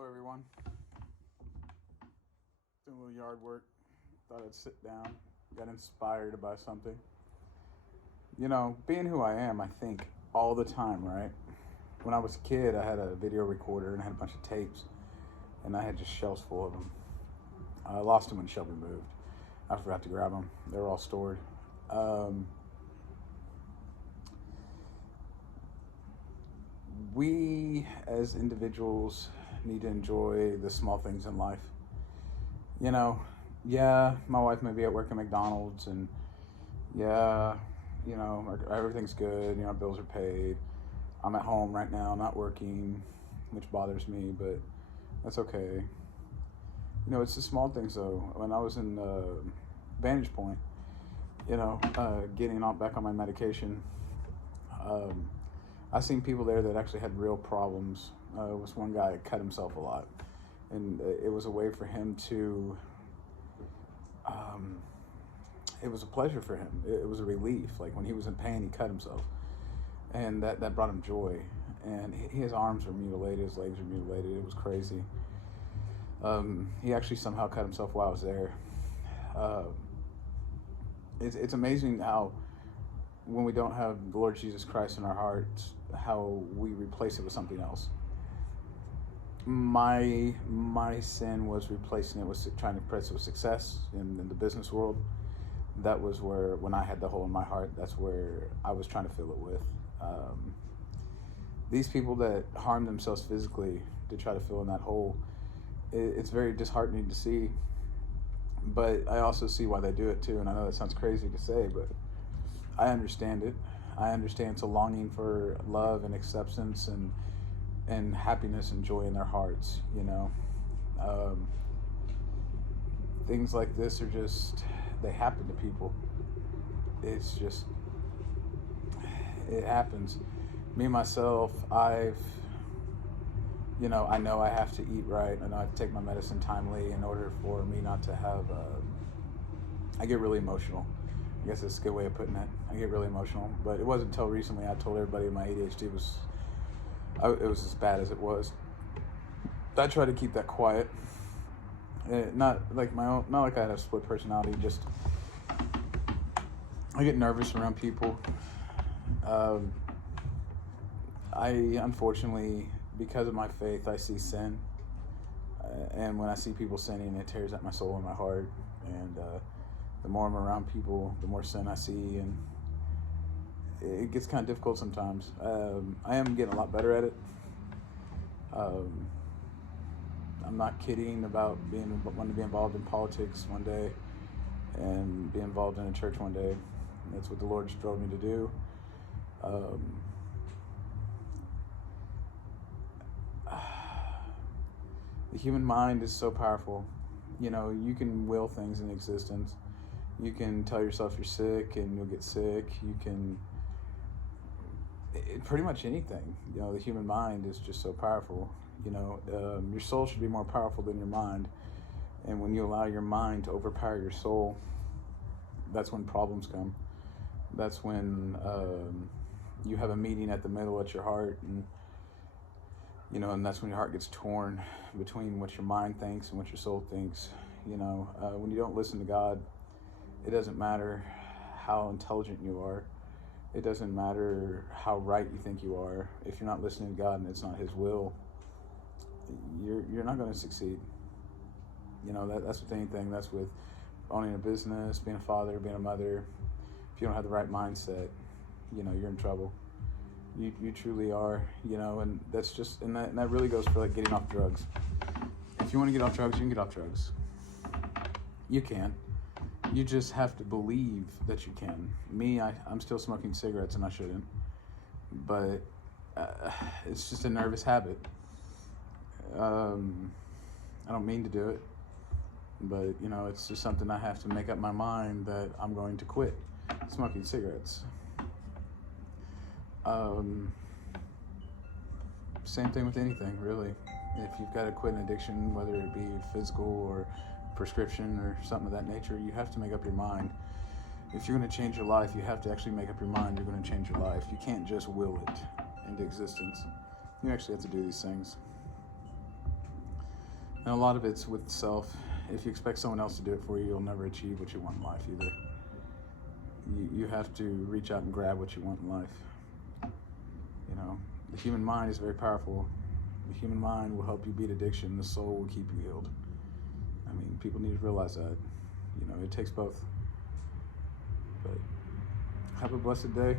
Hello, everyone. Doing a little yard work. Thought I'd sit down. Got inspired by something. You know, being who I am, I think all the time, right? When I was a kid, I had a video recorder and I had a bunch of tapes, and I had just shelves full of them. I lost them when Shelby moved. I forgot to grab them. They were all stored. We, as individuals, need to enjoy the small things in life. You know, yeah, my wife may be at work at McDonald's, and yeah, everything's good. Bills are paid. I'm at home right now, not working, which bothers me, but that's okay. It's the small things though. When I was in Vantage Point, getting back on my medication, I seen people there that actually had real problems. Was one guy that cut himself a lot, and it was a way for him to. It was a pleasure for him. It was a relief. Like when he was in pain, he cut himself, and that brought him joy. And his arms were mutilated, his legs were mutilated. It was crazy. He actually somehow cut himself while I was there. It's amazing how when we don't have the Lord Jesus Christ in our hearts, how we replace it with something else. My sin was replacing it with trying to replace it with success in the business world. That was where, when I had the hole in my heart, that's where I was trying to fill it with. These people that harm themselves physically to try to fill in that hole, it's very disheartening to see. But I also see why they do it too, and I know that sounds crazy to say, but I understand it. I understand it's a longing for love and acceptance and happiness and joy in their hearts, Things like this are just, they happen to people. It's just, it happens. Me, myself, I know I have to eat right. I know I have to take my medicine timely in order for me not to have, I get really emotional. I guess that's a good way of putting it. I get really emotional, but it wasn't until recently I told everybody my ADHD it was as bad as it was. I try to keep that quiet. Not like I had a split personality. Just I get nervous around people. I unfortunately, because of my faith, I see sin, and when I see people sinning, it tears at my soul and my heart. And the more I'm around people, the more sin I see, and it gets kind of difficult sometimes. I am getting a lot better at it. I'm not kidding about wanting to be involved in politics one day and be involved in a church one day. That's what the Lord drove me to do. The human mind is so powerful. You can will things in existence. You can tell yourself you're sick and you'll get sick. You can pretty much anything. The human mind is just so powerful. Your soul should be more powerful than your mind, and when you allow your mind to overpower your soul, that's when problems come. That's when you have a meeting at the middle at your heart, and and that's when your heart gets torn between what your mind thinks and what your soul thinks. When you don't listen to God, it doesn't matter how intelligent you are. It doesn't matter how right you think you are. If you're not listening to God and it's not His will, you're not going to succeed. That's with anything. That's with owning a business, being a father, being a mother. If you don't have the right mindset, you're in trouble. You truly are. And that's just, and that really goes for like getting off drugs. If you want to get off drugs, you can get off drugs. You can. You just have to believe that you can. Me, I'm still smoking cigarettes and I shouldn't. But it's just a nervous habit. I don't mean to do it. But, it's just something I have to make up my mind that I'm going to quit smoking cigarettes. Same thing with anything, really. If you've got to quit an addiction, whether it be physical or prescription or something of that nature, you have to make up your mind. If you're going to change your life, you have to actually make up your mind you're going to change your life. You can't just will it into existence. You actually have to do these things. And a lot of it's with self. If you expect someone else to do it for you, you'll never achieve what you want in life either. You have to reach out and grab what you want in life. You know, the human mind is very powerful. The human mind will help you beat addiction. The soul will keep you healed. I mean, people need to realize that. You know, it takes both. But have a blessed day.